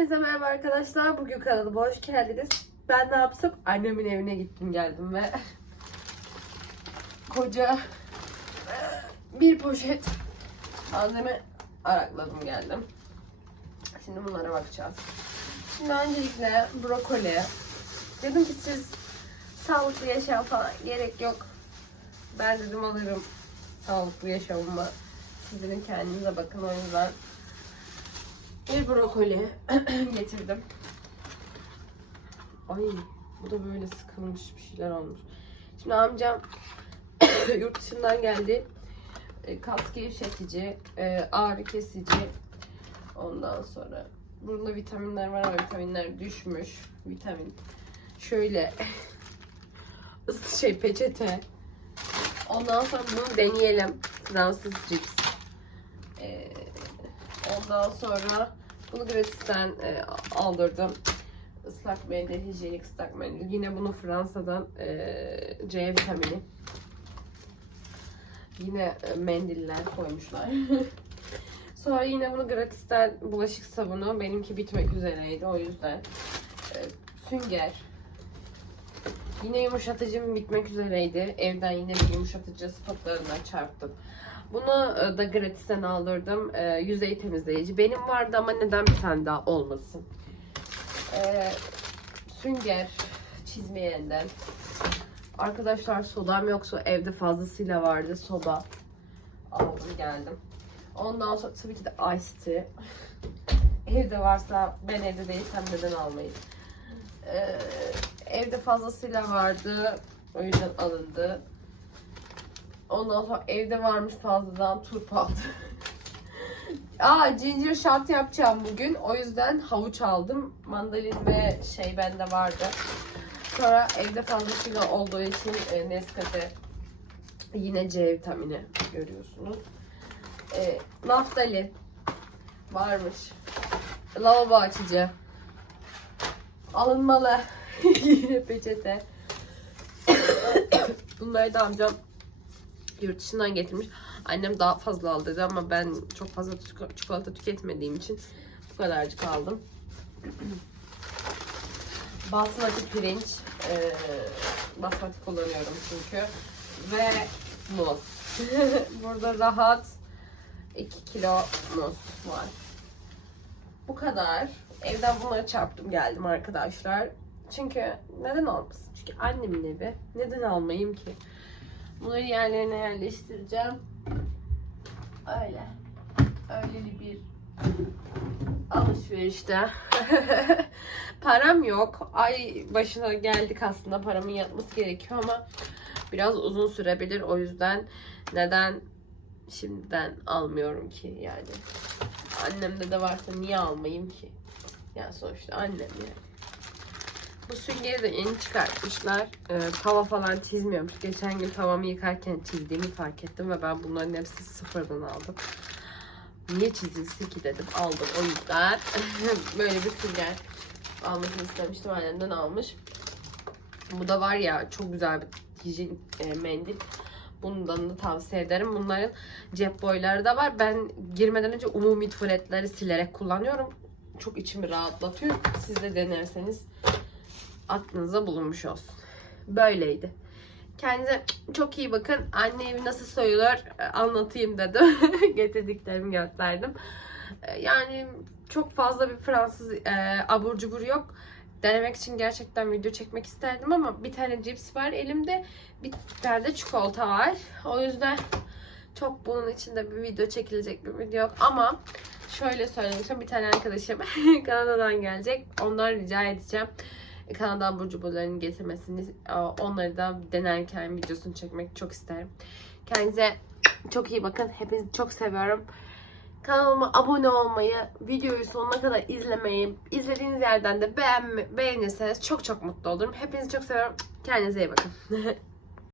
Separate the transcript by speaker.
Speaker 1: Hepinize merhaba arkadaşlar. Bugün kanalıma hoş geldiniz. Ben ne yaptım? Annemin evine gittim geldim ve koca bir poşet malzeme arakladım geldim. Şimdi bunlara bakacağız. Şimdi öncelikle brokoli. Dedim ki siz sağlıklı yaşam falan gerek yok. Ben dedim alırım sağlıklı yaşamıma. Sizlerin kendinize bakın o yüzden bir brokoli getirdim. Ay bu da böyle sıkılmış bir şeyler olmuş. Şimdi amcam yurt dışından geldi. E, kas gevşetici, e, ağrı kesici. Ondan sonra bunda vitaminler var ama vitaminler düşmüş. Vitamin. Şöyle şey peçete. Ondan sonra bunu deneyelim. Fransız cips. E, ondan sonra bunu gratisten e, aldırdım. Islak mendil, hijyenik ıslak mendil. Yine bunu Fransa'dan e, C vitamini. Yine e, mendiller koymuşlar. Sonra yine bunu gratisten bulaşık sabunu. Benimki bitmek üzereydi o yüzden. E, sünger. Yine yumuşatıcım bitmek üzereydi. Evden yine bir yumuşatıcı stoklarından çarptım. Bunu e, da gratisten aldırdım. E, yüzey temizleyici. Benim vardı ama neden bir tane daha olmasın? E, sünger çizmeyenden. Arkadaşlar sodam yoksa evde fazlasıyla vardı soda. Aldım geldim. Ondan sonra tabii ki de iced tea. evde varsa ben evde değilsem neden almayayım? E, evde fazlasıyla vardı. O yüzden alındı. Ondan sonra evde varmış fazladan turp aldım. Aa ginger shot yapacağım bugün. O yüzden havuç aldım. Mandalin ve şey bende vardı. Sonra evde fazlasıyla olduğu için e, Nescafe yine C vitamini görüyorsunuz. E, naftalin varmış. Lavabo açıcı. Alınmalı. yine peçete. Bunları da amcam yurt dışından getirmiş. Annem daha fazla al dedi ama ben çok fazla çik- çikolata tüketmediğim için bu kadarcık aldım. Basmati pirinç. Ee, basmati kullanıyorum çünkü. Ve muz. Burada rahat 2 kilo muz var. Bu kadar. Evden bunları çarptım geldim arkadaşlar. Çünkü neden olmasın? Çünkü annemin evi. Neden almayayım ki? Bunları yerlerine yerleştireceğim. Öyle. Öyleli bir alışverişte. Param yok. Ay başına geldik aslında paramın yatması gerekiyor ama biraz uzun sürebilir. O yüzden neden şimdiden almıyorum ki yani. Annemde de varsa niye almayayım ki? Yani sonuçta annem yani. Bu süngeri de yeni çıkartmışlar. Ee, tava falan çizmiyormuş. Geçen gün tavamı yıkarken çizdiğimi fark ettim ve ben bunların hepsini sıfırdan aldım. Niye çizilsin ki dedim. Aldım o yüzden. Böyle bir sünger almasını istemiştim. Annemden almış. Bu da var ya çok güzel bir hijyen e, mendil. Bundan da tavsiye ederim. Bunların cep boyları da var. Ben girmeden önce umumi tuvaletleri silerek kullanıyorum. Çok içimi rahatlatıyor. Siz de denerseniz aklınıza bulunmuş olsun. Böyleydi. Kendinize çok iyi bakın. Anne evi nasıl soyulur e, anlatayım dedim. Getirdiklerimi gösterdim. E, Yani çok fazla bir Fransız e, abur cubur yok. Denemek için gerçekten video çekmek isterdim ama bir tane cips var elimde. Bir tane de çikolata var. O yüzden çok bunun içinde bir video çekilecek bir video yok. Ama şöyle söylemişim bir tane arkadaşım Kanada'dan gelecek. Ondan rica edeceğim. Kanada abur cuburlarını getirmesini e, onları da denerken videosunu çekmek çok isterim. Kendinize çok iyi bakın. Hepinizi çok seviyorum. Kanalıma abone olmayı, videoyu sonuna kadar izlemeyi, izlediğiniz yerden de beğenme, beğenirseniz çok çok mutlu olurum. Hepinizi çok seviyorum. Kendinize iyi bakın.